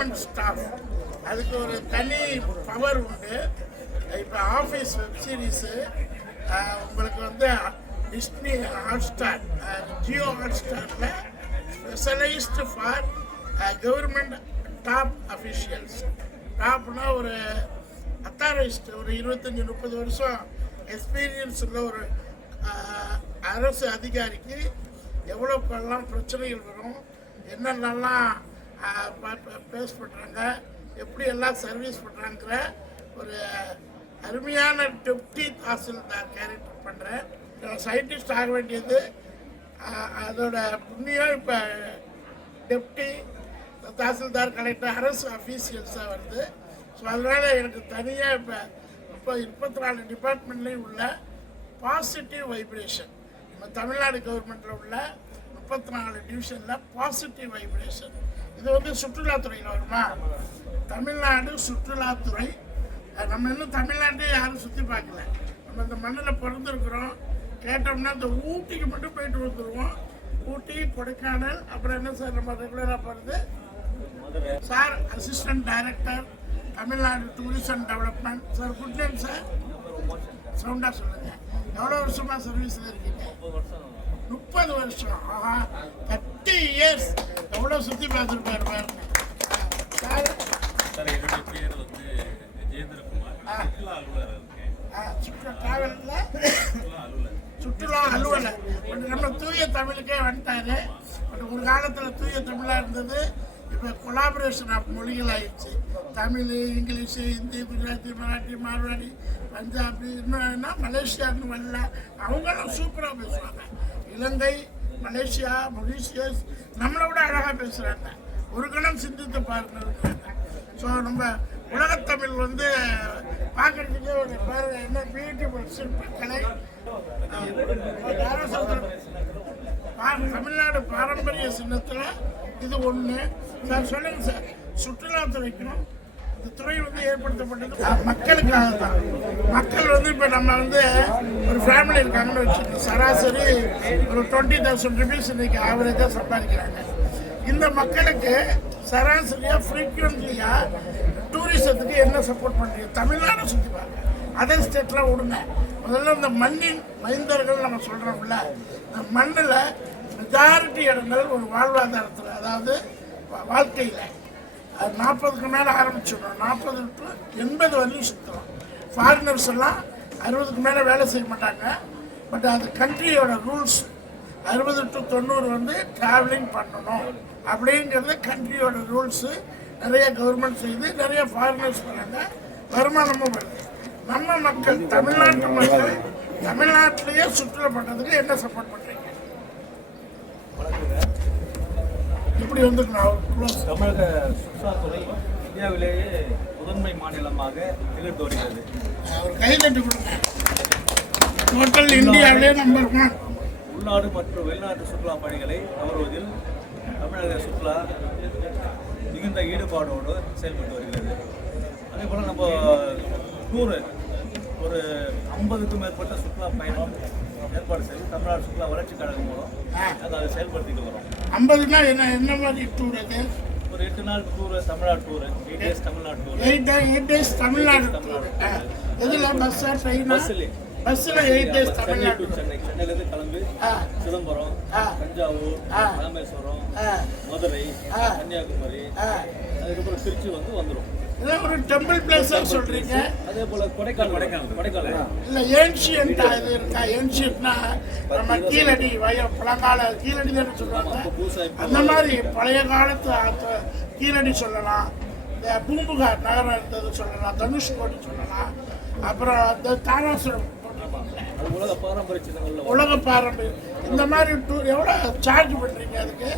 Government staff அதுக்கு ஒரு தனி பவர் உண்டு. இப்போ ஆஃபீஸ் வெப் சீரிஸு உங்களுக்கு வந்து டிஸ்னி ஹாட்ஸ்டார், ஜியோ ஹாட்ஸ்டாரில் specialised for government top officials. டாப்னா ஒரு அத்தாரைஸ்டு, ஒரு 25-30 வருஷம் எக்ஸ்பீரியன்ஸ் உள்ள ஒரு அரசு அதிகாரிக்கு எவ்வளோக்கெல்லாம் பிரச்சனைகள் வரும், என்னென்னலாம் பேஸ் பண்ணுறாங்க, எப்படி எல்லாம் சர்வீஸ் பண்ணுறாங்கிற ஒரு அருமையான டெப்டி தாசில்தார் கேரக்டர் பண்ணுறேன். சயின்டிஸ்ட் ஆக வேண்டியது அதோட புண்ணியம் இப்போ டெப்டி தாசில்தார் கலெக்டர் அரசு அஃபீஷியல்ஸாக வருது. ஸோ அதனால் எனக்கு தனியாக இப்போ 24 டிபார்ட்மெண்ட்லேயும் உள்ள பாசிட்டிவ் வைப்ரேஷன், நம்ம தமிழ்நாடு கவர்மெண்ட்டில் உள்ள 34 டிவிஷனில் பாசிட்டிவ் வைப்ரேஷன். இது வந்து சுற்றுலாத்துறையில் வருமா? தமிழ்நாடு சுற்றுலாத்துறை. நம்ம இன்னும் தமிழ்நாட்டே யாரும் சுற்றி பார்க்கல. நம்ம இந்த மண்ணில் பிறந்திருக்கிறோம். கேட்டோம்னா இந்த ஊட்டிக்கு மட்டும் போயிட்டு வந்துடுவோம். ஊட்டி, கொடைக்கானல், அப்புறம் என்ன சார் நம்ம ரெகுலராக போகிறது sir? Assistant director Tamil Nadu tourism development. Sir good name sir, சவுண்டாக சொல்லுங்கள். எவ்வளோ வருஷமாக சர்வீஸில் இருக்கீங்க? 30 வருஷம். ஆஹா, 30 இயர்ஸ். எவ்வளோ சுற்றி பார்த்துருப்பாரு பாருங்க சார். சுற்றுலா அலுவலர். நம்ம தூய தமிழுக்கே வந்துட்டாரு. ஒரு காலத்தில் தூய தமிழாக இருந்தது, இப்போ கொலாபரேஷன் ஆஃப் மொழிகள் ஆயிடுச்சு. தமிழ், இங்கிலீஷு, ஹிந்தி, குஜராத்தி, மராட்டி, மார்வாடி, பஞ்சாபி, இன்னும் மலேசியான்னு வரல. அவங்களும் சூப்பராக பேசுவாங்க. இலங்கை, மலேசியா, மொரீஷியஸ் நம்மளை விட அழகாக பேசுகிறாங்க. ஒரு கணம் சிந்தித்து பாருங்க. ஸோ நம்ம உலகத்தமிழ் வந்து பார்க்குறதுக்கே ஒரு பாருங்க, என்ன பியூட்டிஃபுல் சிற்பக்கலை. தமிழ்நாடு பாரம்பரிய சின்னத்தில் இது ஒன்று. சார் சொல்லுங்கள் சார், சுற்றுலாத்துறைக்கும் இந்த துறை வந்து ஏற்படுத்தப்பட்டது மக்களுக்காக தான். மக்கள் வந்து இப்போ நம்ம வந்து ஒரு ஃபேமிலி இருக்காங்கன்னு வச்சுக்கோங்க, சராசரி ஒரு 20,000 ருபீஸ் இன்னைக்கு ஆவரேஜாக சம்பாதிக்கிறாங்க. இந்த மக்களுக்கு சராசரியாக ஃப்ரீக்வெண்ட்லியாக டூரிசத்துக்கு என்ன சப்போர்ட் பண்ணுறீங்க? தமிழ்நாடு சுற்றி பாருங்க, அதர் ஸ்டேட்டில் விடுங்க. முதல்ல இந்த மண்ணின் மைந்தர்கள் நம்ம சொல்கிறோம்ல, இந்த மண்ணில் மெஜாரிட்டி இடங்கள் ஒரு வாழ்வாதாரத்தில், அதாவது வாழ்க்கையில் 40க்கு மேலே ஆரம்பிச்சிடணும். 40 to 80 வரையும் சுற்றலாம். ஃபாரினர்ஸ் எல்லாம் 60க்கு மேலே வேலை செய்ய மாட்டாங்க. பட் அது கண்ட்ரியோட ரூல்ஸ். 60 to 90 வந்து ட்ராவலிங் பண்ணணும் அப்படிங்கிறது கண்ட்ரியோட ரூல்ஸு. நிறைய கவர்மெண்ட் செய்து நிறைய ஃபாரினர்ஸ் வராங்க, வருமானமும் வருது. நம்ம மக்கள், தமிழ்நாட்டு மக்கள் தமிழ்நாட்டிலேயே சுற்றுலா பண்ணுறதுக்கு என்ன சப்போர்ட் பண்ணுறீங்க? இப்படி வந்து தமிழக சுற்றுலாத்துறை இந்தியாவிலேயே முதன்மை மாநிலமாக திகழ்ந்து வருகிறது. ஒரு கைதட்டு கொடுங்க. டோட்டல் இந்தியாவிலே நம்பர் 1. உள்நாடு மற்றும் வெளிநாட்டு சுற்றுலா பயணிகளை கவர்வதில் தமிழக சுற்றுலா மிகுந்த ஈடுபாடோடு செயல்பட்டு வருகிறது. அதே போல் நம்ம டூரு ஒரு 50க்கும் மேற்பட்ட சுற்றுலா பயணம் ஏற்பாடு செய்து தமிழ்நாடு சுற்றுலா வளர்ச்சி கழகம் மூலம் நாங்கள் அதை செயல்படுத்திட்டு வரோம். 50னா என்ன மாதிரி டூர்? அது ஒரு 8 நாள் tour, Tamil Nadu tour, 8 days Tamil Nadu tour. 8 days Tamil Nadu tour. எதில் பஸ்ஸா, ட்ரெயினா? பஸ்ஸில் 8 days தமிழ்நாடு. சென்னையிலேருந்து கிளம்பி சிதம்பரம், தஞ்சாவூர், ராமேஸ்வரம், மதுரை, கன்னியாகுமரி, அதுக்கப்புறம் திருச்சி வந்துடும். இதெல்லாம் ஒரு டெம்பிள் பிளேஸாக சொல்கிறீங்க. அதே போல் கொடைக்கானல் இல்லை ஏன்ஷியன்ட்டா இது இருக்கா? ஏன்ஷியன்ட்னா நம்ம கீழடி பழங்கால கீழடி தானே சொல்லுவாங்க. அந்த மாதிரி பழைய காலத்து கீழடி சொல்லலாம். இந்த பூம்புகார் நகரம் இருந்தது சொல்லலாம். தனுஷ்கோடி சொல்லலாம். அப்புறம் இந்த தாராசுரம், உலக பாரம்பரிய சின்னங்கள், உலக பாரம்பரியம். இந்த மாதிரி டூர் எவ்வளோ சார்ஜ் பண்ணுறீங்க? அதுக்கு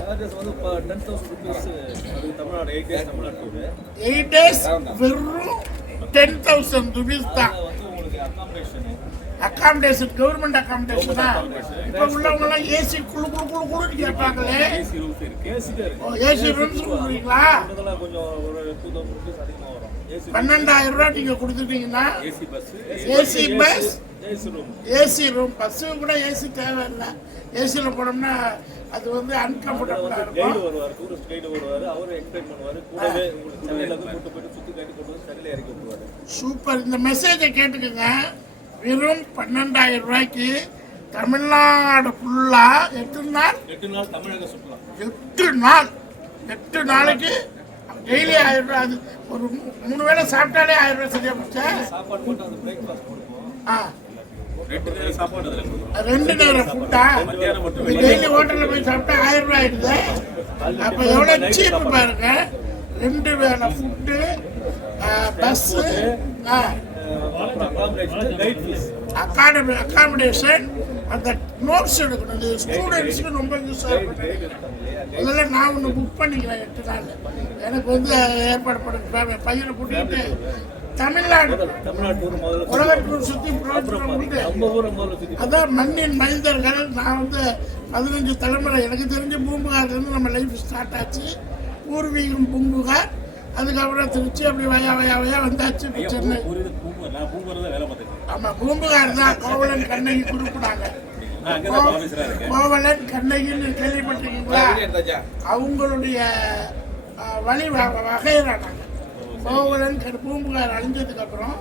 10,000 rupees. Tamil Nadu 8 days Tamil Nadu tour. 8 days வெறும் 10,000 rupees தான். உங்களுக்கு அக்காமடேஷன் அகாமடேஷன் கவர்மெண்ட் அகாமடேஷன் தான். இப்போ உள்ளவங்க எல்லாம் ஏசி குழு குழு குழு குழுன்னு கேட்பாங்களே. ஏசி ரூம்ஸ் இருக்கு. ஏசி ரூம்ஸ் கொடுக்குறீங்களா? அதெல்லாம் கொஞ்சம் ஒரு 2000 rupees அதிகமாக வரும். ஏசி 12,000 ரூபா நீங்க கொடுத்துட்டீங்கன்னா AC bus, AC bus, AC room, AC room. Bus கூட ஏசி தேவையில்லை. ஏசியில் போனோம்னா அது வந்து அன்கம்ஃபர்டபுளாக கைடு இருக்கும். வருவார், டூரிஸ்ட் கைடு வருவார், அவரும் எக்ஸ்பிளைன் பண்ணுவார். கூடவே உங்களுக்கு சென்னையில இருந்து கூட்டு போயிட்டு சுற்றி காட்டி கொண்டு வந்து சென்னையில் இறக்கி விட்டுருவாரு. சூப்பர். இந்த மெசேஜை கேட்டுக்கோங்க. வெறும் 12,000 ரூபாய்க்கு தமிழ்நாடு ஃபுல்லாக 8 நாள் 8 நாள் தமிழக சுற்றுலா. 8 நாளைக்கு டெய்லி 1000 ரூபாய். அது ஒரு 3 வேளை சாப்பிட்டாலே 1000 ரூபாய் சரியா போச்சா? சாப்பாடு மட்டும் அந்த பிரேக்ஃபாஸ்ட் கொடுப்போம். ஆ, 2 நேரம் சாப்பாடு அதில் கொடுப்போம். 2 நேரம் ஃபுட்டா? மத்தியானம் மட்டும் டெய்லி ஹோட்டலில் போய் சாப்பிட்டா 1000 ரூபாய் ஆயிடுது. அப்போ எவ்வளோ சீப்பு பாருங்க. 2 வேளை ஃபுட்டு, பஸ்ஸு, அகாமடேஷன், அந்த நோட்ஸ் எடுக்கணும். இது ஸ்டூடெண்ட்ஸுக்கு ரொம்ப யூஸாக இருக்கும். முதல்ல நான் ஒன்று புக் பண்ணிக்கிறேன் 8 நாள். எனக்கு வந்து ஏற்பாடு பண்ணுங்க. பையனை கூட்டிகிட்டு தமிழ்நாடு உலக டூர் சுற்றி ப்ரோக்ராம் உண்டு. அதான் மண்ணின் மைந்தர்கள். நான் வந்து 15 தலைமுறை எனக்கு தெரிஞ்ச பூம்புகார்லேருந்து நம்ம லைஃப் ஸ்டார்ட் ஆச்சு. பூர்வீகம் பூம்புகார், அதுக்கப்புறம் திருச்சி, அப்படி வயா வந்தாச்சு. இப்போ சென்னை. ஆமாம், பூம்புகார் தான். கோவலன் கண்ணகி குறிப்பிடாங்க. கோவலன் கண்ணகின்னு கேள்விப்பட்டிருக்கீங்களா? அவங்களுடைய வழி வகையிறாங்க. கோவலன் பூம்புகார் அழிஞ்சதுக்கு அப்புறம்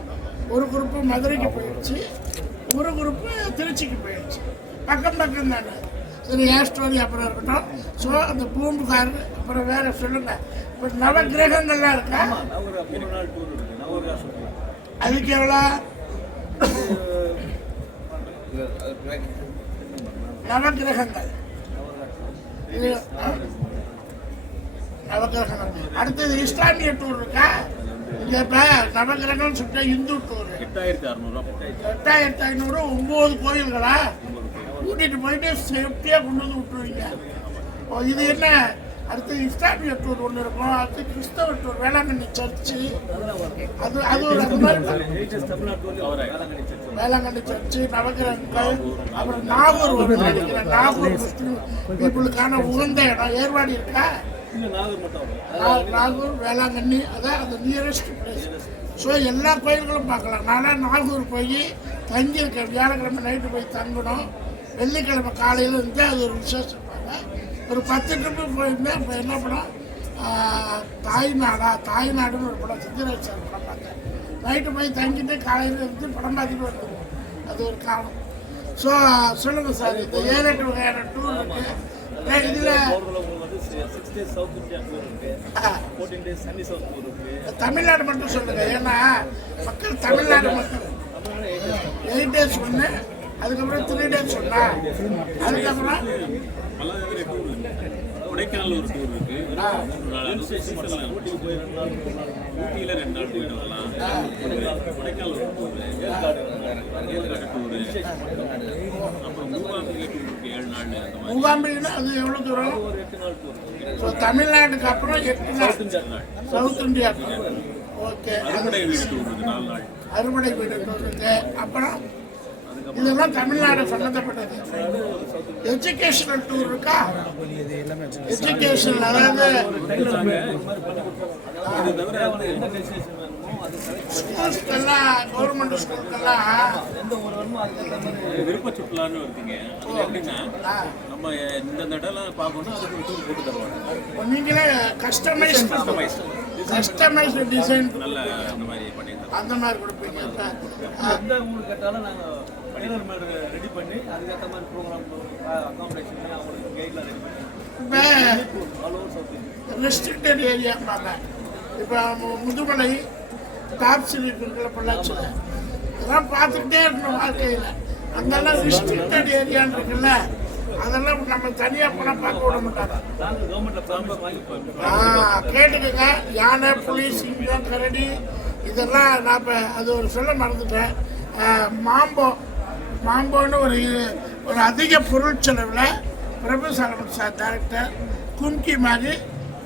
ஒரு குரூப்பு மதுரைக்கு போயிடுச்சு, ஒரு குரூப்பு திருச்சிக்கு போயிடுச்சு. பக்கம் பக்கம் தானே. சரி, ஏன் ஸ்டோரி அப்புறம் இருக்கட்டும். ஸோ அந்த பூம்புகார் அப்புறம் வேற சொல்லுங்க. இப்போ நவகிரகங்கள்லாம் இருக்கா? அதுக்கு எவ்வளோ? நவகிரகங்கள் நவகிரகங்கள். அடுத்தது இஸ்லாமிய டூர் இருக்கா? இங்க இப்ப நவகிரகம் சுற்ற இந்து டூர் 8500 9 கோயில்களா கூட்டிட்டு போயிட்டு சேஃப்டியா கொண்டு வந்து விட்டுருவீங்க. இது என்ன? அடுத்து இஸ்லாமிய டூர் ஒன்று இருக்கும். அடுத்து கிறிஸ்தவ டூர், வேளாங்கண்ணி சர்ச்சு. அது ஒரு அந்த மாதிரி வேளாங்கண்ணி சர்ச்சு, நவகிரகங்கள். அப்புறம் நாகூர் ஒரு நினைக்கிறேன். நாகூர் முஸ்லீம் பீப்புளுக்கான உகந்த இடம். ஏர்வாடி இருக்கா? நாகூர், வேளாங்கண்ணி, அதான் அந்த நியரஸ்ட் பிளேஸ். ஸோ எல்லா கோயில்களும் பார்க்கலாம். நானும் நாகூர் போய் தங்கியிருக்கேன். வியாழக்கிழமை நைட்டு போய் தங்கணும். வெள்ளிக்கிழமை காலையில் இருந்து அது ஒரு விசேஷம். ஒரு 10 ட்ரிப்பு போயிருந்தேன். இப்போ என்ன படம்? தாய்நாடுன்னு ஒரு படம், சித்திரேஷ் படம் பார்த்தேன். நைட்டு போய் தங்கிட்டு காலையில் இருந்து படம் பார்த்துட்டு வந்துடுவோம். அது ஒரு காலம். ஸோ சொல்லுங்கள் சார், இந்த 7-8 வகையான டூர் இருக்குது. இதில் தமிழ்நாடு மட்டும் சொல்லுங்க. ஏன்னா மக்கள் தமிழ்நாடு மக்கள் 8 days ஒன்று, அதுக்கப்புறம் 3 days சொன்னா, அதுக்கப்புறம் கொடைக்கானல் ஒரு டூர் இருக்கு. 3 நாள் ஊட்டியில 2 நாள் போயிட்டு வரலாம். கொடைக்கானல் ஒரு டூர், ஏற்காடு டூரு, அப்புறம் மூகாம்பிகை டூர் இருக்கு 7 நாள். மூகாம்பிகைனா அது எவ்வளோ தூரம்? ஸோ தமிழ்நாட்டுக்கு அப்புறம் 8 நாள் சவுத் இந்தியா. ஓகே. அறுபடை வீடு டூர் இருக்கு 4 நாள். அறுபடை வீடு டூர் இருக்கு. அப்புறம் இதெல்லாம் தமிழ்நாடு சம்மந்தப்பட்டது. எஜுகேஷனல் டூர் இருக்கா? எஜுகேஷன், அதாவது ஸ்கூல்ஸ்க்கெல்லாம், கவர்மெண்ட் ஸ்கூலுக்கெல்லாம் விருப்ப சுற்றுலான்னு இருக்குங்க. எப்படின்னா நம்ம இந்த இடம்லாம் பார்க்கணும், அதுக்கு ஒரு டூர் போட்டு தருவாங்க. நீங்களே கஸ்டமைஸ்டு டிசைன் நல்ல அந்த மாதிரி பண்ணியிருந்தோம். அந்த மாதிரி கொடுப்பீங்க. எந்த ஊருக்கு கேட்டாலும் நாங்கள் பனியர் மேடு ரெடி பண்ணி அதுக்கேற்ற மாதிரி ப்ரோக்ராம், அகாமடேஷன், அவங்களுக்கு கைட்லாம் ரெடி பண்ணி இப்போ all over South India. Restricted ஏரியாம்பாங்க. இப்போ முதுமலை, டாப் சிலிப் இருக்கிற பொள்ளாச்சி, இதெல்லாம் பார்த்துக்கிட்டே இருக்கணும் வாழ்க்கையில். அங்கெல்லாம் ரெஸ்ட்ரிக்டட் ஏரியான்னு இருக்குல்ல, அதெல்லாம் நம்ம தனியாக போனால் பார்க்க விட மாட்டாங்க. நாங்கள் கவர்மெண்ட்டில் ப்ராமிஸ் வாங்கி கேட்டுக்கோங்க. யானை, புலி, சிங்கம், கரடி, இதெல்லாம் நான் இப்போ அது ஒரு சொல்ல மறந்துட்டேன். மாம்போன்னு ஒரு அதிக பொருட்செலவில் பிரபு சரவணன் சார் டைரக்டர் கும்கி மாதிரி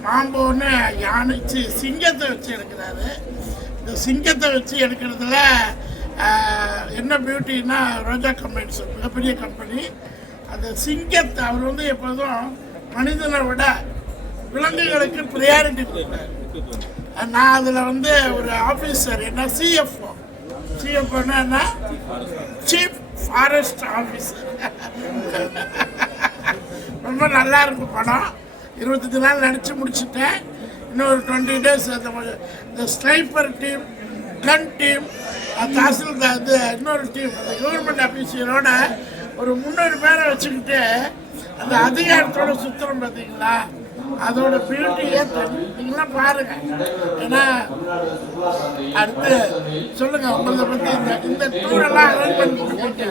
மாம்போன்னு யானை சிங்கத்தை வச்சு எடுக்கிறாரு. இந்த சிங்கத்தை வச்சு எடுக்கிறதுல என்ன பியூட்டின்னா ரோஜா கம்பெனிஸ் மிகப்பெரிய கம்பெனி. அந்த சிங்கத்தை அவர் வந்து எப்போதும் மனிதனை விட விலங்குகளுக்கு ப்ரியாரிட்டி கொடுப்பார். நான் அதில் வந்து ஒரு ஆஃபீஸர் என்ன சிஎஃப்ஓன்னா என்ன சீஃப் ஃபாரஸ்ட் ஆஃபீஸர். ரொம்ப நல்லா இருக்கும் படம். 25 நாள் நடித்து முடிச்சுட்டேன். இன்னும் ஒரு 20 days இந்த ஸ்னைப்பர் டீம், கன் டீம், தாசில்தார் இது இன்னொரு டீம், அந்த கவர்மெண்ட் ஆஃபீஸரோட ஒரு 300 பேரை வச்சுக்கிட்டு அந்த அதிகாரத்தோட சுத்தம் பார்த்தீங்களா, அதோட பியூட்டியே நீங்களாம் பாருங்க. ஏன்னா அடுத்து சொல்லுங்க உங்களை பத்தி இந்த டூர் எல்லாம் அரேஞ்ச் பண்ணிட்டு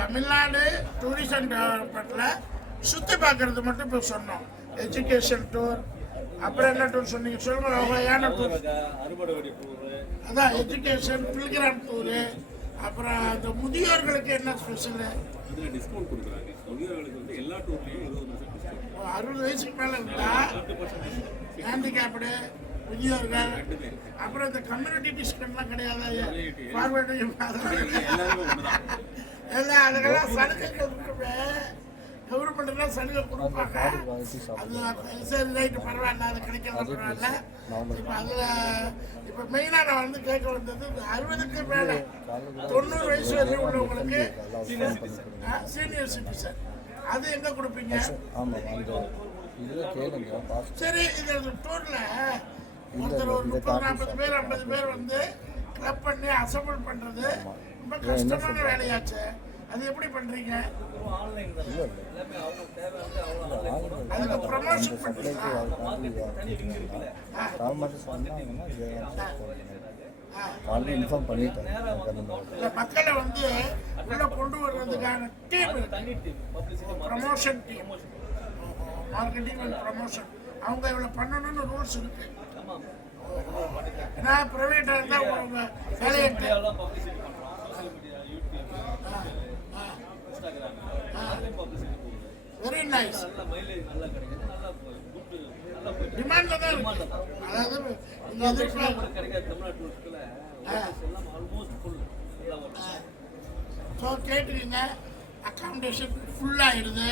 தமிழ்நாடு டூரிசம் டெவலப்மெண்ட்ல சுத்தி பார்க்கறது மட்டும் இப்போ சொன்னோம். எஜுகேஷன் டூர், அப்புறம் என்ன டூர் சொன்னீங்க சொல்லுங்க. வகையான டூர் அதான் எஜுகேஷன், பில்கிராம் டூரு, அப்புறம் அந்த முதியோர்களுக்கு என்ன ஸ்பெஷல்? இதில் டிஸ்கவுண்ட் கொடுக்குறாங்க. முதியோர்களுக்கு வந்து எல்லா டூர்லேயும் 20% டிஸ்கவுண்ட். 60 வயசுக்கு மேலே இருந்தா ஹேண்டிகேப்டு முதியோர்கள், அப்புறம் இந்த கம்யூனிட்டி டிஸ்கவுண்ட்லாம் கிடையாது. ஃபார்வர்டு எல்லாம் அதுக்கெல்லாம் சலுகைகள் இருக்குமே. கவர்மெண்ட்லாம் சலுகை கொடுப்பாங்க. அது சரி ரைட்டு பரவாயில்ல, அது கிடைக்கிறது பரவாயில்ல. இப்போ அதில் இப்போ மெயினாக நான் வந்து கேட்க வந்தது 60க்கு மேலே 90 வயசு வரையும் உள்ளவங்களுக்கு சீனியர் சிட்டிசன் அது எங்கே கொடுப்பீங்க? சரி, இந்த டூரில் ஒருத்தர் ஒரு 30-40 பேர் 50 பேர் வந்து கிளப் பண்ணி அசம்பிள் பண்ணுறது ரொம்ப கஷ்டமான வேலையாச்சு. அது எப்படி பண்றீங்க? அதுக்கு ப்ரமோஷன் பண்றீங்களா? மக்களை வந்து உள்ள கொண்டு வர்றதுக்கான team, promotion team, marketing and promotion, அவங்க இவ்வளவு பண்ணணும்னு ரூல்ஸ் இருக்கு. நான் பிரைவேட்டா இருந்தா உங்க வேலையை வெரி நைஸ் டிமாண்ட்ல தான் இருக்கு. அதாவது கேட்டுக்கீங்க, அக்காமடேஷன் ஃபுல்லாகிடுது.